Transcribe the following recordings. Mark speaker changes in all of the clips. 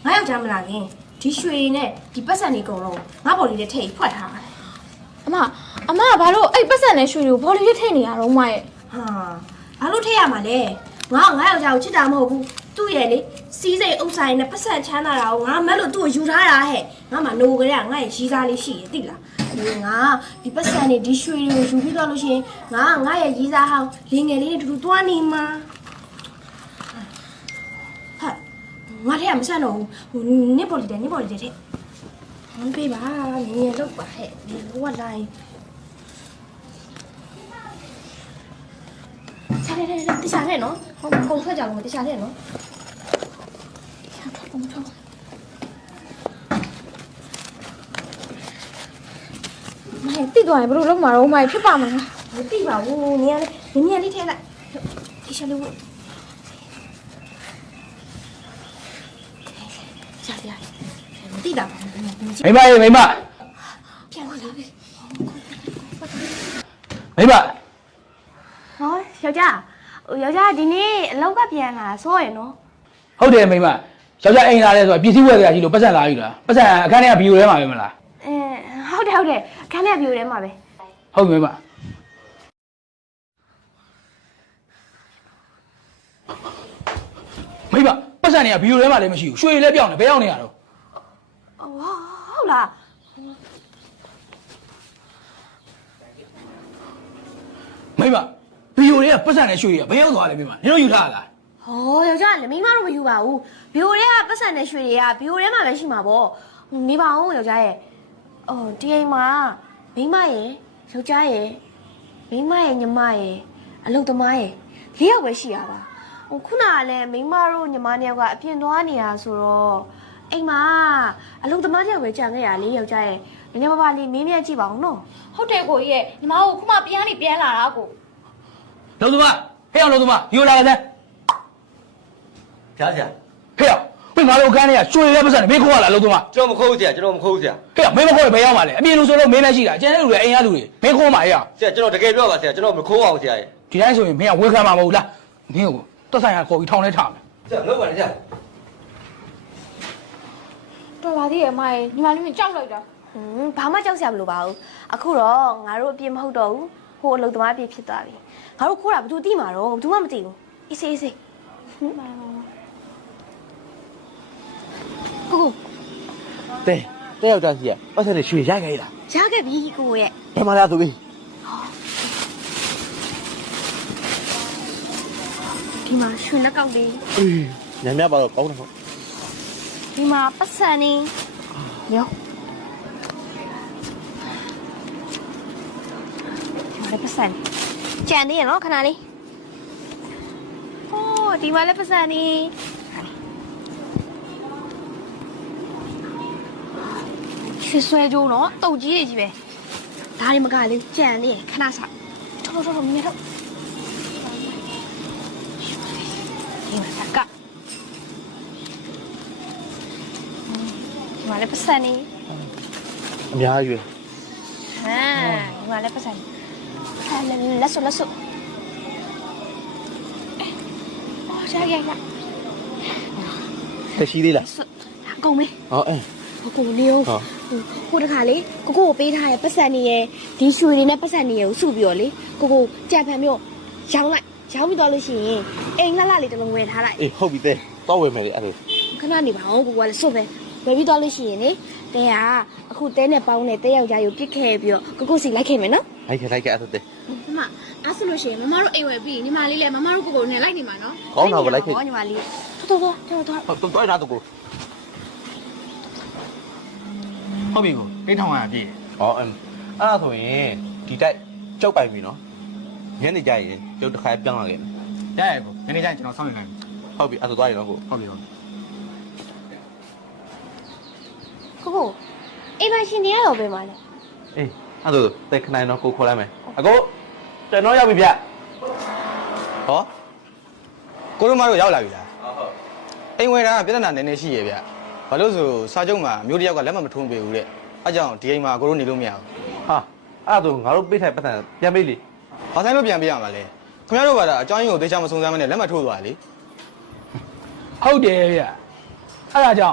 Speaker 1: ငါယောက်ျားမလာခင်ဒီရွှေနဲ့ဒီပတ်စံတွေကုန်လုံးငါဘော်လီနဲ့ထိတ်ဖွက်ထားတယ်
Speaker 2: အမကဘာလို့အဲ့ပတ်စံနဲ့ရွှေတွေကိုဘော်လီလေးထိနေရတော့မရဲ့
Speaker 1: ဟာဘာလို့ထိရမှာလဲငါယောက်ျားကိုချစ်တာမဟုတ်ဘူးသူ့ရဲ့လေစီးစိမ်ဥစ္စာနဲ့ပတ်စံချမ်းသာတာကိုငါမက်လို့သူ့ကိုယူထားတာဟဲ့ငါမှနိုးကြရငါရဲ့ရီးစားလေးရှိရသိလားငါဒီပတ်စံနဲ့ဒီရွှေတွေကိုယူပြီးတော့လို့ရှိရင်ငါရဲ့ရီးစားဟောင်းလင်းငယ်လေးနဲ့တူတူတွားနေမှာငါထဲကမဆန်တော့ဘူးနစ်ပေါ်လီတဲ့မပေးပါနင်ရလောက်ပါဟဲ့ဒီလိုကလိုက်စားတယ်တခြားတယ်နော်ဟောကုန်ထွက်ကြလို့တခြားတယ်နော်ရှာထွက်ကုန်ထွက်မဟဲ့တိသွားရင်ဘယ်လိုလုပ်မှာတော့မဖြစ်ပါမလားမသိပါဘူးနင်ကလေလေးထဲလိုက်ဒီရှာလို့ရှာပြမသိတာပါ
Speaker 3: မိမပြန်လာပြီမိမ
Speaker 1: ဟောယောက်ျားဒီနေ့အလောက်ကပြန်လာဆိုရယ်နော်
Speaker 3: ဟုတ်တယ်မိမယောက်ျားအိမ်လာတယ်ဆိုတာပစ္စည်းဝယ်ကြရှိလို့ပတ်စံလာပြီလားပတ်စံအခန်းထဲကဘီယိုထဲမှာပဲမလား
Speaker 1: ဟုတ်တယ်ခန်းထဲကဘီယိုထဲမှာပဲ
Speaker 3: ဟုတ်ပြီမိမပတ်စံတွေကဘီယိုထဲမှာလည်းမရှိဘူးရွှေလည်းပြောင်းနေဘယ်ရောက်နေရတော့
Speaker 1: ဟုတ်လား
Speaker 3: မိမဘီယိုတွေကပတ်စံနဲ့ရွှေတွေကဘယ်ရောက်သွားလဲမိမနင်တို့ယူထားလား
Speaker 1: ဟောယောက်ျားလည်းမိမတော့မယူပါဘူးဘီယိုတွေကပတ်စံနဲ့ရွှေတွေကဘီယိုထဲမှာပဲရှိမှာပေါ့နေပါဦးယောက်ျားရဲ့ဒီအိမ်မှာမိမရဲ့ယောက်ျားရဲ့မိမရဲ့ညီမရဲ့အလုပ်သမားရဲ့၄ယောက်ပဲရှိရပါခုနကလည်းမိမတို့ညီမနှစ်ယောက်ကအပြင်သွားနေတာဆိုတော့အိမ်မှာအလုပ်သမားတယောက်ပဲကြံခဲ့ရလေယောက်ျားရဲ့နည်းနည်းပါးလေးမင်းမြတ်ကြည့်ပါဦးနော်
Speaker 2: ဟုတ်တယ်ကိုကြီးရဲ့ညီမတို့ခုမှပြန်လာတာကို
Speaker 3: လုံးသမားဟဲ့အောင်လုံးသမားယူလာခဲ့စမ်း
Speaker 4: ကြားကြား
Speaker 3: ဟဲ့အောင်ဘယ်ငါတို့အခန်းထဲကရွှေရဲ့ပတ်စံတွေမင်းခေါ်လာလုံးသမား
Speaker 4: ကျွန်တော်မခိုးဘူးဆရာကျွန်တော်မခိုးဘူးဆရာ
Speaker 3: ဟဲ့မင်းမခေါ်ရင်ဘယ်ရောက်မှာလဲအပြင်လူဆိုလို့မင်းမရှိတာကျန်တဲ့လူတွေအိမ်ရလူတွေမင်းခေါ်မှာဟဲ့အောင်
Speaker 4: ဆရာကျွန်တော်တကယ်ပြောပါဆရာကျွန်တော်မခိုးအောင်ဆရာရဲ့
Speaker 3: ဒီတိုင်းဆိုရင်မင်းကဝေခံမှာမဟုတ်လားမင်းကိုတွတ်ဆိုင်ရခေါ်ပြီးထောင်ထဲထားမယ်
Speaker 4: ဆရာလောက်ပါနဲ့ဆရာ
Speaker 2: တော်ပါသေးရဲ့မရဲ့ညီမလေးကြောက်လိုက်တာ
Speaker 1: ဘာမှကြောက်စရာမလိုပါဘူးအခုတော့ငါတို့အပြစ်မဟုတ်တော့ဘူးဟိုအလုပ်သမားအပြစ်ဖြစ်သွားပြီငါတို့ခိုးတာဘယ်သူသိမှာတော့ဘယ်သူမှမသိဘူးအေးစေးကို
Speaker 4: တဲယောက်ျားစီကပတ်စံနဲ့ရွှေရခဲ့လား
Speaker 1: ရခဲ့ပြီကိုရဲ့
Speaker 4: ဘယ်မှာလဲသူကြီး
Speaker 1: ဒီမှာရွှေလက်ကောက်လေး
Speaker 4: ညံ့ပါတော့ကောင်းတယ်ဟုတ်
Speaker 1: ဒီမှာပတ်စံနေရောဒီမှာပတ်စံကြံနေရနော်ခဏလေးโอ้ဒီမှာလည်းပတ်စံနေရွှေဆွဲကြိုးနော်တုတ်ကြီးတွေကြီးပဲဒါတွေမကလေးကြံနေရခဏစားထောက်မြင်တော့ဒီမှာစကဒီမှာလည်းပတ်စံနေ
Speaker 4: အများကြီးပဲ
Speaker 1: ဒီမှာလည်းပတ်စံလက်စွပ်ရ
Speaker 4: တရှိသေးလား
Speaker 1: အကုန်မေး
Speaker 4: ဟော
Speaker 1: ကိုနေရောဟိုတခါလေကိုကိုပေးထားရပတ်စံနေရဒီရွှေတွေနဲ့ပတ်စံနေရကိုစုပြီးတော့လေကိုကြံဖန်ပြီးတော့ရောင်းပြီးတော့လို့ရှိရင်အိမ်လှလေးတစ်လုံးဝယ်ထားလိုက်
Speaker 4: အေးဟုတ်ပြီတဲ့တော့ဝယ်မယ်လေအဲ့ဒါ
Speaker 1: ခဏနေပါဦးကိုကလည်းစွတ်ပဲဝယ်ပြီးတော့လို့ရှိရင်လေတဲကအခုတဲနဲ့ပေါင်းနဲ့တဲယောက်ျားကိုပြစ်ခဲ့ပြီးတော့ကိုစီလိုက်ခဲ့မယ်နော်
Speaker 4: လိုက်ခဲ့အဲ့ဒါတဲ့
Speaker 2: မအဲ့ဆိုလို့ရှိရင်မမတို့အိမ်ဝယ်ပြီးညီမလေးလည်းမမတို့ကိုနဲ့လိုက်နေမှာနော်
Speaker 4: ကောင်းတာပဲလိုက်ခဲ့
Speaker 1: ညီမလေးတော်
Speaker 4: တော့တာတော့ကို
Speaker 3: ဟုတ်ပြီကိုတိတ်ထောင်ရပြည့်
Speaker 4: ဟောအဲ့ဒါဆိုရင်ဒီတိုက်ကြောက်ပိုင်ပြီနော်ညနေကြရင်ကျုပ်တစ်ခါပြောင်းလာခဲ့မယ်
Speaker 3: ရရကိုညနေကျရင်ကျွန်တော်စောင့်နေလိုက်
Speaker 4: ဟုတ်ပြီအဲ့ဒါသွားရင်တော့ကို
Speaker 3: ဟုတ်ပြီ
Speaker 1: ကိုအိမ်မရှင်နေရတော့ပဲမလဲ
Speaker 4: အေးအဲ့ဒါတက်ခနိုင်တော့ကိုခေါ်လိုက်မယ်အကိုကျွန်တော်ရောက်ပြီဗျဟောကိုတို့မတို့ရောက်လာပြီလားဟုတ်အိမ်ဝယ်တာကပြဿနာနည်းနည်းရှိရဲ့ဗျဘာလို့ဆိုစာချုပ်မှာမျိုးတယောက်ကလက်မှတ်မထိုးပေးဘူးတဲ့အဲ့ကြောင့်ဒီအိမ်မှာကိုတို့နေလို့မရဘူးဟာအဲ့ဒါဆိုငါတို့ပေးထိုင်ပတ်စံပြန်ပေးလေဘာဆိုင်လို့ပြန်ပေးရမှာလဲခင်ဗျားတို့ကဒါအကြောင်းရင်းကိုသိချမစုံစမ်းမနဲ့လက်မှတ်ထိုးသွားလေ
Speaker 3: ဟုတ်တယ်ဗျအဲ့ဒါကြောင့်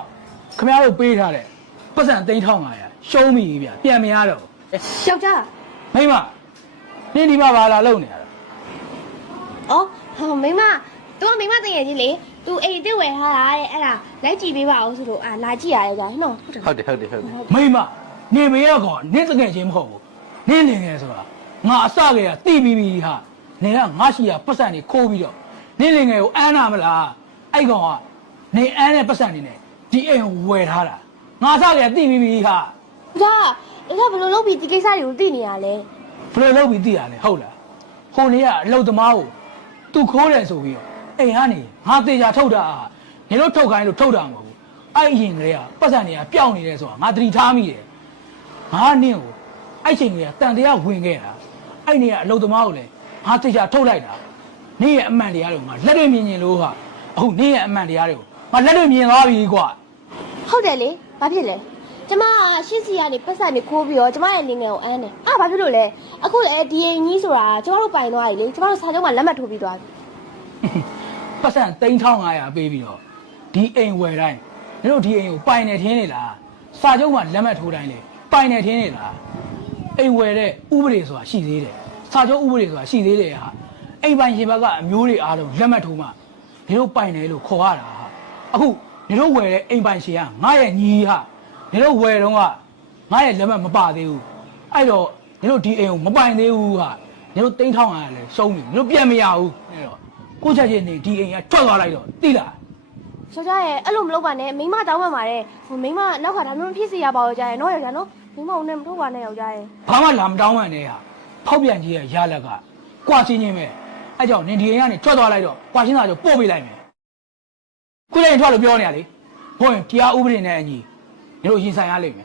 Speaker 3: ခင်ဗျားတို့ပေးထားတဲ့ပတ်စံ3500ရှုံးပြီဗျပြန်မရတော့
Speaker 1: ယောက်ျား
Speaker 3: မိမနင်းဒီမှာဘာလာလုံနေရတာ
Speaker 1: အော်ဟောမိမသူကမိမတငယ်ချင်းလေသူအိမ်တစ်ဝယ်ထားတာတဲ့အဲ့ဒါလိုက်ကြည့်ပေးပါဦးဆိုလို့လာကြည့်ရတယ်ကြာနော်ဟုတ်တယ်
Speaker 4: ဟုတ်တယ်ဟုတ်တယ်ဟုတ်တယ်
Speaker 3: မိမနေမေရကောနင်းတကယ်ချင်းမဟုတ်ဘူးနင်းလင်ငယ်ဆိုတာငါအစကတည်းကတိပြီးပြီဟာနေကငါရှိရပတ်စံနေခိုးပြီးတော့နင်းလင်ငယ်ကိုအမ်းနာမလားအဲ့ကောင်ကနေအမ်းတဲ့ပတ်စံနေနဲ့ဒီအိမ်ကိုဝယ်ထားတာငါအစကတည်းကတိပြီးပြီဟာ
Speaker 1: ဒါဘယ်လိုလုပ်ပြီးဒီကိစ္စတွေကိုသိနေရလဲ
Speaker 3: ဘယ်လိုလုပ်ပြီးသိရလဲဟုတ်လားဟိုနေ့ကအလုပ်သမားကိုသူခိုးတယ်ဆိုပြီးတော့အိမ်ကနေငါတေချာထုတ်တာနေလို့ထုတ်ခိုင်းလို့ထုတ်တာမဟုတ်ဘူးအဲ့အရင်ကလေးကပတ်စံတွေကပျောက်နေတယ်ဆိုတာငါသတိထားမိတယ်ငါနင်းကိုအဲ့ချိန်ကလေးကတန်တရားဝင်ခဲ့တာအဲ့နေကအလုပ်သမားကိုလည်းငါတေချာထုတ်လိုက်တာနင်းရဲ့အမှန်တရားတွေကိုငါလက်တွေ့မြင်မြင်လို့ဟာအခုနင်းရဲ့အမှန်တရားတွေကိုငါလက်တွေ့မြင်သွားပြီကွာ
Speaker 1: ဟုတ်တယ်လေဘာဖြစ်လဲကျမရှင်းစီကနေပတ်စံနေခိုးပြီးတော့ကျမရဲ့လင်ငယ်ကိုအမ်းတယ်ဘာဖြစ်လို့လဲအခုလည်းဒီအိမ်ကြီးဆိုတာကျမတို့ပိုင်သွားပြီလေကျမတို့စာချုပ်မှာလက်မှတ်ထိုးပြီးသွားပြီ
Speaker 3: ပတ်စံ3500ပေးပြီးတော့ဒီအိမ်ဝယ်တိုင်းနင်တို့ဒီအိမ်ကိုပိုင်နေထင်းနေလားစာချုပ်မှာလက်မှတ်ထိုးတိုင်းလေပိုင်နေထင်းနေလားအိမ်ဝယ်တဲ့ဥပဒေဆိုတာရှိသေးတယ်စာချုပ်ဥပဒေဆိုတာရှိသေးတယ်ဟာအိမ်ပိုင်ရှင်ဘက်ကအမျိုးတွေအားလုံးလက်မှတ်ထိုးမှနင်တို့ပိုင်တယ်လို့ခေါ်ရတာဟာအခုနင်တို့ဝယ်တဲ့အိမ်ပိုင်ရှင်ကငါရဲ့ညီဟာနင်တို့ဝယ်တော့ကငါရဲ့လက်မှတ်မပါသေးဘူးအဲ့တော့နင်တို့ဒီအိမ်ကိုမပိုင်သေးဘူးဟာနင်တို့3500လဲစုံးပြီနင်တို့ပြန်မရဘူးအဲ့တော့ကိုချက်ချင်းနေဒီအိမ်ကထွက်သွားလိုက်တော့သိလား
Speaker 1: ယောက်ျားရဲ့အဲ့လိုမလုပ်ပါနဲ့မိမတောင်းပန်ပါတယ်ဟိုမိမနောက်ကဒါမျိုးဖြစ်စီရပါယောက်ျားရဲ့နော်ယောက်ျားနော်မိမအောင်နဲ့မထုတ်ပါနဲ့ယောက်ျားရဲ့
Speaker 3: ဘာမှလာမတောင်းမှန်းနဲ့ဟာဖောက်ပြန်ကြီးရဲ့ရလက်ကကွာချင်းချင်းပဲအဲ့ကြောင့်နင်ဒီအိမ်ကနေထွက်သွားလိုက်တော့ကွာချင်းသားကြောပို့ပေးလိုက်မယ်ခုလည်းထွက်လို့ပြောနေရလေဟုတ်ရင်တရားဥပဒေနဲ့အညီနင်တို့ရင်ဆိုင်ရလိမ့်မယ်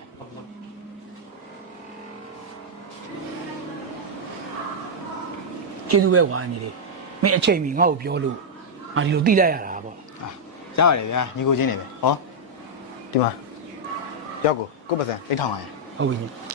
Speaker 3: ကျေးဇူးပဲဝါညီလေးမင်းအချိန်မီငါ့ကိုပြောလို့ငါဒီလိုသိလိုက်ရတာပေါ့
Speaker 4: အာရပါတယ်ဗျာညီကိုချင်းနေပဲဟောဒီမှာရောက်ကိုပတ်စံအိတ်ထောင်ပါရဲ့
Speaker 3: ဟုတ်ပြီ